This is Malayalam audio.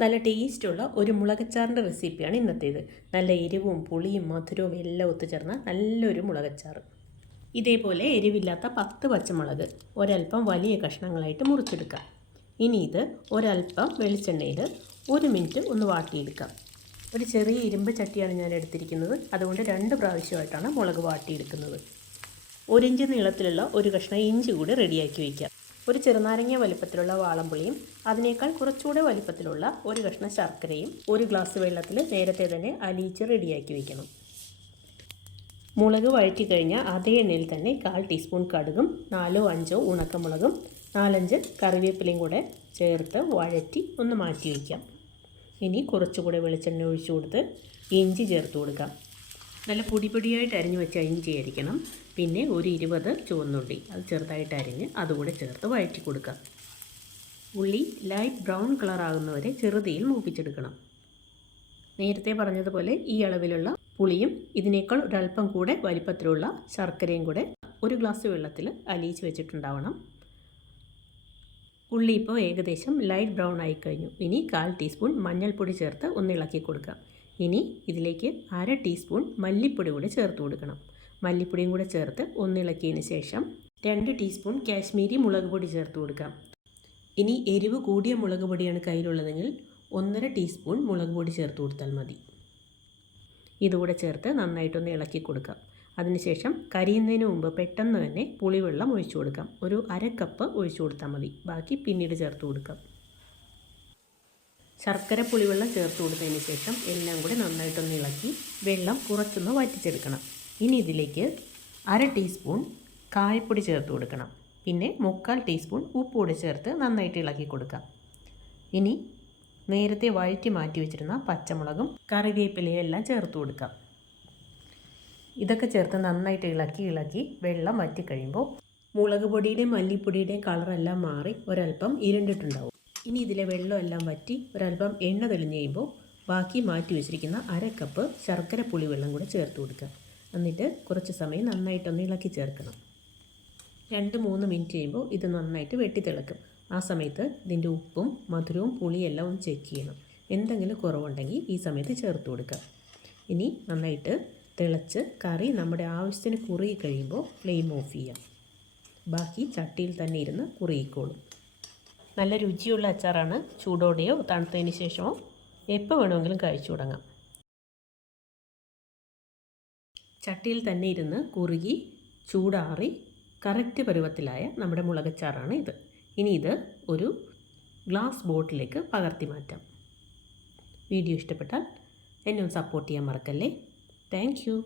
നല്ല ടേസ്റ്റുള്ള ഒരു മുളകച്ചാറിൻ്റെ റെസിപ്പിയാണ് ഇന്നത്തേത്. നല്ല എരിവും പുളിയും മധുരവും എല്ലാം ഒത്തുചേർന്ന നല്ലൊരു മുളകച്ചാറ്. ഇതേപോലെ എരിവില്ലാത്ത 10 പച്ചമുളക് ഒരൽപ്പം വലിയ കഷ്ണങ്ങളായിട്ട് മുറിച്ചെടുക്കാം. ഇനി ഇത് ഒരൽപ്പം വെളിച്ചെണ്ണയിൽ 1 മിനിറ്റ് ഒന്ന് വാട്ടിയെടുക്കാം. ഒരു ചെറിയ ഇരുമ്പ് ചട്ടിയാണ് ഞാൻ എടുത്തിരിക്കുന്നത്. അതുകൊണ്ട് 2 പ്രാവശ്യമായിട്ടാണ് മുളക് വാട്ടിയെടുക്കുന്നത്. 1 ഇഞ്ച് നീളത്തിലുള്ള ഒരു കഷ്ണം ഇഞ്ചി കൂടി റെഡിയാക്കി വയ്ക്കാം. ഒരു ചെറുനാരങ്ങ വലിപ്പത്തിലുള്ള വാളംപുളിയും അതിനേക്കാൾ കുറച്ചുകൂടെ വലിപ്പത്തിലുള്ള ഒരു കഷ്ണം ശർക്കരയും 1 ഗ്ലാസ് വെള്ളത്തിൽ നേരത്തെ തന്നെ അലിയിച്ച് റെഡിയാക്കി വയ്ക്കണം. മുളക് വഴറ്റി കഴിഞ്ഞാൽ അതേ എണ്ണയിൽ തന്നെ 1/4 ടീസ്പൂൺ കടുകും 4-5 ഉണക്കമുളകും 4-5 കറിവേപ്പിലയും കൂടെ ചേർത്ത് വഴറ്റി ഒന്ന് മാറ്റി വയ്ക്കാം. ഇനി കുറച്ചുകൂടെ വെളിച്ചെണ്ണ ഒഴിച്ചു കൊടുത്ത് ഇഞ്ചി ചേർത്ത് കൊടുക്കാം. നല്ല പൊടിയായിട്ട് അരിഞ്ഞു വെച്ച ഇഞ്ചി ആയിരിക്കണം. പിന്നെ ഒരു 20 ചുവന്നുള്ളി അത് ചെറുതായിട്ട് അരിഞ്ഞ് അതുകൂടെ ചേർത്ത് വഴറ്റി കൊടുക്കാം. ഉള്ളി ലൈറ്റ് ബ്രൗൺ കളർ ആകുന്നവരെ ചെറുതീയിൽ മൂപ്പിച്ചെടുക്കണം. നേരത്തെ പറഞ്ഞതുപോലെ ഈ അളവിലുള്ള പുളിയും ഇതിനേക്കാൾ ഒരല്പം കൂടെ വലിപ്പത്തിലുള്ള ശർക്കരയും കൂടെ 1 ഗ്ലാസ് വെള്ളത്തിൽ അലിയിച്ച് വെച്ചിട്ടുണ്ടാവണം. ഉള്ളി ഇപ്പോൾ ഏകദേശം ലൈറ്റ് ബ്രൗൺ ആയി കഴിഞ്ഞു. ഇനി 1/4 ടീസ്പൂൺ മഞ്ഞൾപ്പൊടി ചേർത്ത് ഒന്ന് ഇളക്കി കൊടുക്കാം. ഇനി ഇതിലേക്ക് 1/2 ടീസ്പൂൺ മല്ലിപ്പൊടി കൂടെ ചേർത്ത് കൊടുക്കണം. മല്ലിപ്പൊടിയും കൂടെ ചേർത്ത് ഒന്നിളക്കിയതിന് ശേഷം 2 ടീസ്പൂൺ കാശ്മീരി മുളക് പൊടി ചേർത്ത് കൊടുക്കാം. ഇനി എരിവ് കൂടിയ മുളക് പൊടിയാണ് കയ്യിലുള്ളതെങ്കിൽ 1.5 ടീസ്പൂൺ മുളക് പൊടി ചേർത്ത് കൊടുത്താൽ മതി. ഇതുകൂടെ ചേർത്ത് നന്നായിട്ടൊന്ന് ഇളക്കി കൊടുക്കാം. അതിനുശേഷം കരിയുന്നതിന് മുമ്പ് പെട്ടെന്ന് തന്നെ പുളിവെള്ളം ഒഴിച്ചു കൊടുക്കാം. ഒരു 1/2 കപ്പ് ഒഴിച്ചു കൊടുത്താൽ മതി. ബാക്കി പിന്നീട് ചേർത്ത് കൊടുക്കാം. ശർക്കര പുളിവെള്ളം ചേർത്ത് കൊടുത്തതിന് ശേഷം എല്ലാം കൂടി നന്നായിട്ടൊന്ന് ഇളക്കി വെള്ളം കുറച്ചൊന്ന് വറ്റിച്ചെടുക്കണം. ഇനി ഇതിലേക്ക് 1/2 ടീസ്പൂൺ കായപ്പൊടി ചേർത്ത് കൊടുക്കണം. പിന്നെ 3/4 ടീസ്പൂൺ ഉപ്പ് കൂടി ചേർത്ത് നന്നായിട്ട് ഇളക്കി കൊടുക്കാം. ഇനി നേരത്തെ വഴറ്റി മാറ്റി വെച്ചിരുന്ന പച്ചമുളകും കറിവേപ്പിലയും എല്ലാം ചേർത്ത് കൊടുക്കാം. ഇതൊക്കെ ചേർത്ത് നന്നായിട്ട് ഇളക്കി വെള്ളം വറ്റി കഴിയുമ്പോൾ മുളക് പൊടിയുടെയും മല്ലിപ്പൊടിയുടെയും കളറെല്ലാം മാറി ഒരല്പം ഇരുണ്ടിട്ടുണ്ടാവും. ഇനി ഇതിലെ വെള്ളമെല്ലാം വറ്റി ഒരല്പം എണ്ണ തെളിഞ്ഞ് കഴിയുമ്പോൾ ബാക്കി മാറ്റി വെച്ചിരിക്കുന്ന 1/2 കപ്പ് ശർക്കര പുളിവെള്ളം കൂടെ ചേർത്ത് കൊടുക്കുക. എന്നിട്ട് കുറച്ച് സമയം നന്നായിട്ടൊന്ന് ഇളക്കി ചേർക്കണം. 2-3 മിനിറ്റ് കഴിയുമ്പോൾ ഇത് നന്നായിട്ട് വെട്ടി തിളക്കും. ആ സമയത്ത് ഇതിൻ്റെ ഉപ്പും മധുരവും പുളിയെല്ലാം ഒന്ന് ചെക്ക് ചെയ്യണം. എന്തെങ്കിലും കുറവുണ്ടെങ്കിൽ ഈ സമയത്ത് ചേർത്ത് കൊടുക്കുക. ഇനി നന്നായിട്ട് തിളച്ച് കറി നമ്മുടെ ആവശ്യത്തിന് കുറുകി കഴിയുമ്പോൾ ഫ്ലെയിം ഓഫ് ചെയ്യാം. ബാക്കി ചട്ടിയിൽ തന്നെ ഇരുന്ന് കുറുകിക്കോളും. നല്ല രുചിയുള്ള അച്ചാറാണ്. ചൂടോടെയോ തണുത്തതിന് ശേഷമോ എപ്പോൾ വേണമെങ്കിലും കഴിച്ചു തുടങ്ങാം. ചട്ടിയിൽ തന്നെ ഇരുന്ന് കുറുകി ചൂടാറി കറക്റ്റ് പരുവത്തിലായ നമ്മുടെ മുളകച്ചാറാണ് ഇത്. ഇനി ഇത് ഒരു ഗ്ലാസ് ബോട്ടിലേക്ക് പകർത്തി മാറ്റാം. വീഡിയോ ഇഷ്ടപ്പെട്ടാൽ എന്നെ ഒന്ന് സപ്പോർട്ട് ചെയ്യാൻ മറക്കല്ലേ. Thank you.